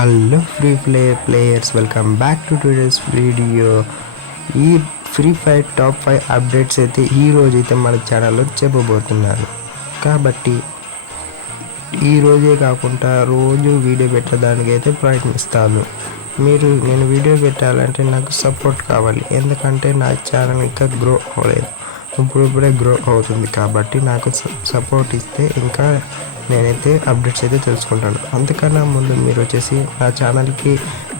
Hello free fire players, welcome back to today's video. ఈ free fire top 5 updates అయితే ఈ రోజు అయితే మన ఛానల్లో చెప్పబోతున్నారు. కాబట్టి ఈ రోజే కాకుండా రోజు వీడియో పెట్టడానికి అయితే ప్రయత్నిస్తాను. నేను వీడియో పెట్టాలంటే నాకు సపోర్ట్ కావాలి, ఎందుకంటే నా ఛానల్ ఇంకా గ్రో అవ్వలేదు, ఇప్పుడే గ్రో అవుతుంది. కాబట్టి నాకు సపోర్ట్ ఇస్తే ఇంకా నేనైతే అప్డేట్స్ అయితే తెలుసుకుంటాను. అంతకన్నా ముందు మీరు వచ్చేసి నా ఛానల్కి,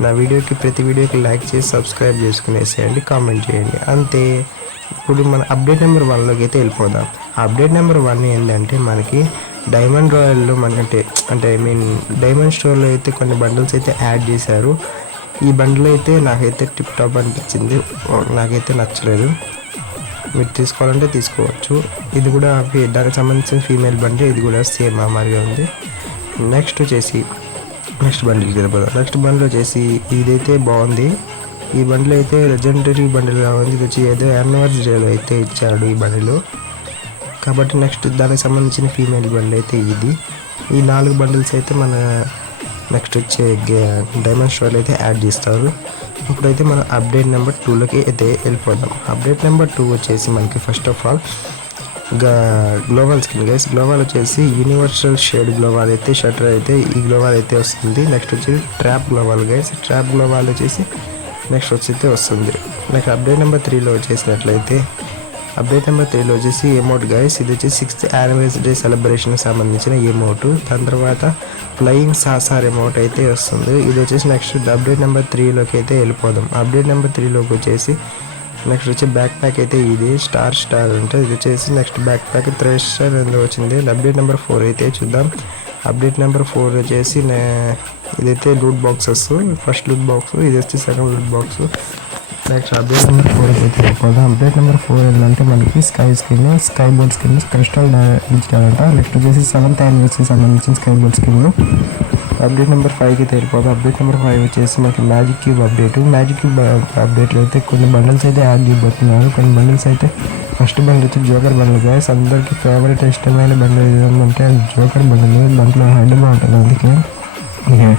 నా వీడియోకి, ప్రతి వీడియోకి లైక్ చేసి సబ్స్క్రైబ్ చేసుకునేసేయండి, కామెంట్ చేయండి, అంతే. ఇప్పుడు మన అప్డేట్ నెంబర్ 1లోకి అయితే వెళ్ళిపోదాం. అప్డేట్ నెంబర్ 1 ఏంటంటే మనకి డైమండ్ రాయల్లో అంటే డైమండ్ స్టోర్లో అయితే కొన్ని బండిల్స్ అయితే యాడ్ చేశారు. ఈ బండిల్ అయితే నాకైతే టిప్ టాప్ అనిపించింది, నాకైతే నచ్చలేదు. మీరు తీసుకోవాలంటే తీసుకోవచ్చు. ఇది కూడా దానికి సంబంధించిన ఫీమేల్ బండి, ఇది కూడా సేమ్ మాదిరిగా ఉంది. నెక్స్ట్ బండిల్కి వెళ్ళిపోదాం. నెక్స్ట్ బండిల్ వచ్చేసి ఇదైతే బాగుంది. ఈ బండిల్ అయితే లెజెండరీ బండిల్గా ఉంది. ఇది వచ్చి ఏదో యానివర్సరీలో అయితే ఇచ్చాడు ఈ బండిలు. కాబట్టి నెక్స్ట్ దానికి సంబంధించిన ఫీమేల్ బండి అయితే ఇది. ఈ 4 బండిల్స్ అయితే మన నెక్స్ట్ వచ్చే డైమండ్ స్టోర్లో అయితే యాడ్ చేస్తారు. ఇప్పుడైతే మనం అప్డేట్ నెంబర్ 2లోకి అయితే వెళ్ళిపోదాం. అప్డేట్ నెంబర్ 2 వచ్చేసి మనకి first of all global skin guys. Global వచ్చేసి యూనివర్సల్ షేడ్ గ్లోబల్ అయితే షటర్ అయితే ఈ గ్లోబల్ అయితే వస్తుంది. నెక్స్ట్ వచ్చి trap global guys. Trap global వచ్చేసి నెక్స్ట్ వచ్చి వస్తుంది. నెక్స్ట్ అప్డేట్ నెంబర్ 3లో వచ్చేసినట్లయితే వచ్చేసి ఎమోట్ గైస్. ఇది వచ్చి 6th యానివర్సరీ సెలబ్రేషన్ సంబంధించిన ఎమోట్. దాని తర్వాత ఫ్లయింగ్ సాసార్ ఎమోట్ అయితే వస్తుంది. ఇది వచ్చేసి నెక్స్ట్ అప్డేట్ నెంబర్ 3లోకి అయితే వెళ్ళిపోదాం. అప్డేట్ నెంబర్ 3లోకి వచ్చేసి నెక్స్ట్ వచ్చి బ్యాక్ ప్యాక్ అయితే ఇది స్టార్ అంటే ఇది వచ్చేసి నెక్స్ట్ బ్యాక్ ప్యాక్ థ్రెషర్ ఎందుకు వచ్చింది. అప్డేట్ నెంబర్ 4 అయితే చూద్దాం. అప్డేట్ నెంబర్ 4 వచ్చేసి ఇదైతే loot boxes. First loot box, ఇది వచ్చి second loot box. Next update number 4 అయితే వెళ్ళిపోదాం. అప్డేట్ నెంబర్ 4 ఏంటంటే మనకి స్కై బోర్డ్ స్కిన్ క్రిస్టల్ ఇచ్చారంట. నెక్స్ట్ వచ్చేసి 7th యానివర్సరీ సంబంధించిన sky board skin. Update number 5కి అయితే వెళ్ళిపోదాం. అప్డేట్ నెంబర్ 5 వచ్చేసి మనకి magic cube update. Magic cube అప్డేట్లో అయితే కొన్ని బండిల్స్ అయితే యాడ్ చేయబోతున్నారు. కొన్ని బండిల్స్ అయితే ఫస్ట్ బండిల్ వచ్చి జోకర్ బండిల్ గైస్. అందరికీ ఫేవరెట్ ఇష్టమైన బండిల్ ఏదంటే జోకర్ బండిల్. దాంట్లో హెడ్ బాగుంటుంది, అందుకే.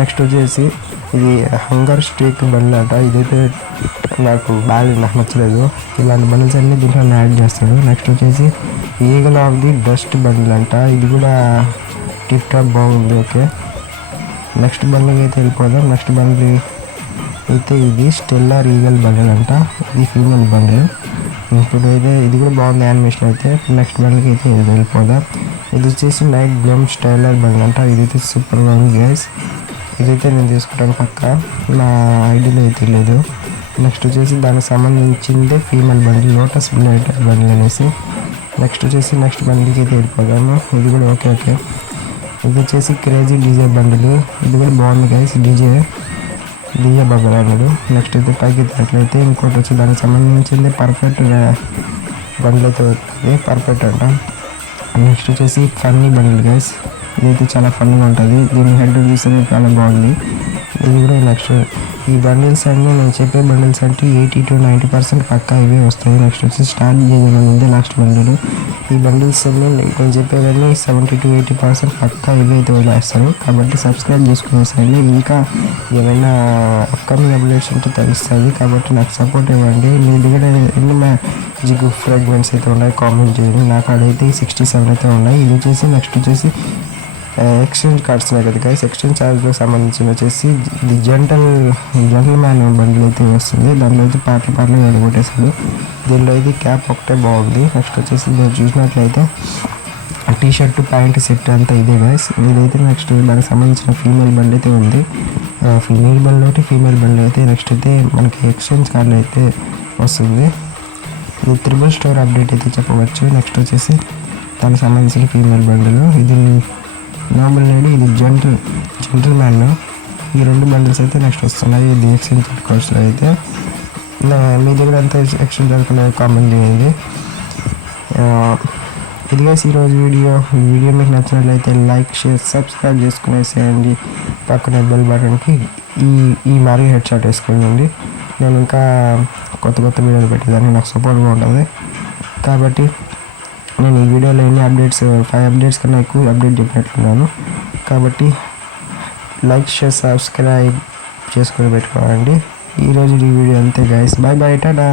నెక్స్ట్ వచ్చేసి ఇది హంగర్ స్ట్రీక్ బండిల్ అంట. ఇదైతే నాకు నచ్చలేదు. ఇలాంటి బండిల్స్ అన్నీ దీంట్లో యాడ్ చేస్తాడు. నెక్స్ట్ వచ్చేసి eagle of the dust bundle అంట. ఇది కూడా టిప్ టాప్ బాగుంది, ఓకే. నెక్స్ట్ బండిల్కి అయితే వెళ్ళిపోదాం. నెక్స్ట్ బండిల్ అయితే ఇది స్టెల్లార్ ఈగల్ బండిల్ అంట. ఇది ఫీమేల్ బండిల్. ఇప్పుడు అయితే ఇది కూడా బాగుంది యానిమేషన్ అయితే. నెక్స్ట్ బండిల్కి అయితే వెళ్ళిపోదాం. ఇది వచ్చేసి నైట్ బ్లమ్ స్టైలర్ బండిల్ అంట. ఇదైతే సూపర్గా ఉంది గైస్. ఇదైతే నేను తీసుకుంటాను పక్క, నా ఐడియాలో అయితే లేదు. నెక్స్ట్ వచ్చేసి దానికి సంబంధించిందే female bundle lotus blood bundle అనేసి. నెక్స్ట్ వచ్చేసి నెక్స్ట్ బండిల్కి అయితే వెళ్ళిపోదాము. ఇది కూడా ఓకే. ఇది వచ్చేసి క్రేజీ డీజే బండిల్. ఇది కూడా బాగుంది గైస్, డీజే బండిల్ అన్నాడు. నెక్స్ట్ అయితే పైకి ఎత్తినట్లయితే ఇంకోటి వచ్చి దానికి సంబంధించింది పర్ఫెక్ట్ బండిల్ అయితే వస్తుంది, పర్ఫెక్ట్ అంట. నెక్స్ట్ వచ్చేసి ఫన్నీ బండిల్ గైస్. ఇదైతే చాలా ఫన్నీగా ఉంటుంది. దీని హెడ్ చూస్తే చాలా బాగుంది. ఇది కూడా నెక్స్ట్ ఈ బండిల్స్ అన్నీ నేను చెప్పే బండిల్స్ అంటే 80 to 90% పక్కా ఇవే వస్తాయి. నెక్స్ట్ వచ్చి స్టార్ట్ చేయగలిగింది లాస్ట్ బండిల్. ఈ బండిల్స్ అన్నీ నేను చెప్పేవన్నీ 70 to 80% పక్కా ఇవే అయితే వదిలేస్తారు. కాబట్టి సబ్స్క్రైబ్ చేసుకునేసరికి ఇంకా ఏమైనా అప్కమింగ్ అప్డేట్స్ ఉంటే తెలుస్తుంది. కాబట్టి నాకు సపోర్ట్ ఇవ్వండి. మీ దగ్గర ఎన్ని మ్యాజిక్ ఫ్రాగ్మెంట్స్ అయితే ఉన్నాయి కామెంట్ చేయండి. నాకు అడైతే 67 అయితే ఉన్నాయి. ఇది వచ్చేసి నెక్స్ట్ వచ్చేసి ఎక్స్చేంజ్ కార్డ్స్ ఉన్నాయి కదా గైస్. ఎక్స్చేంజ్ ఛార్జ్లకు సంబంధించిన వచ్చేసి ది జెంటల్ మ్యాన్ బండిల్ అయితే వస్తుంది. దాంట్లో అయితే పాటలు వెళ్ళగొట్టేసాడు. దీనిలో అయితే క్యాప్ ఒకటే బాగుంది. నెక్స్ట్ వచ్చేసి మీరు చూసినట్లయితే టీ షర్ట్ ప్యాంట్ సెట్ అంతా ఇదే గైస్. ఇదైతే నెక్స్ట్ దానికి సంబంధించిన ఫీమేల్ బండి అయితే ఉంది. ఫీమేల్ బండి అయితే నెక్స్ట్ అయితే మనకి ఎక్స్చేంజ్ కార్డులు అయితే వస్తుంది. ఇది త్రిబుల్ స్టోర్ అప్డేట్ అయితే చెప్పవచ్చు. నెక్స్ట్ వచ్చేసి దానికి సంబంధించిన ఫీమేల్ బండిలు. ఇది నార్మల్ లేడీ, ఇది జెంటల్ మ్యాన్. ఈ 2 బండిల్స్ అయితే నెక్స్ట్ వస్తున్నాయి. ఇది ఎక్స్చేంజ్ కోర్స్లో అయితే. మీ దగ్గర ఎంత ఎక్స్చేంజ్ జరుగుతున్నాయో కామెంట్ చేయండి. ఇదిగా ఈరోజు వీడియో మీకు నచ్చినట్లయితే లైక్, షేర్, సబ్స్క్రైబ్ చేసుకునేసేయండి. పక్కన బెల్ బటన్కి ఈ మరీ హెడ్ షాట్ వేసుకోండి. నేను ఇంకా కొత్త వీడియోలు పెట్టేదాన్ని నాకు సపోర్ట్గా ఉంటుంది. కాబట్టి నేను ఈ వీడియోలో ఎన్ని అప్డేట్స్ 5 అప్డేట్స్ కన్నా ఎక్కువ అప్డేట్ చెప్పినట్లున్నాను. కాబట్టి లైక్ షేర్ సబ్స్క్రైబ్ చేసుకొని పెట్టుకోండి. ఈరోజు ఈ వీడియో అంతే గైస్. Bye bye Tata.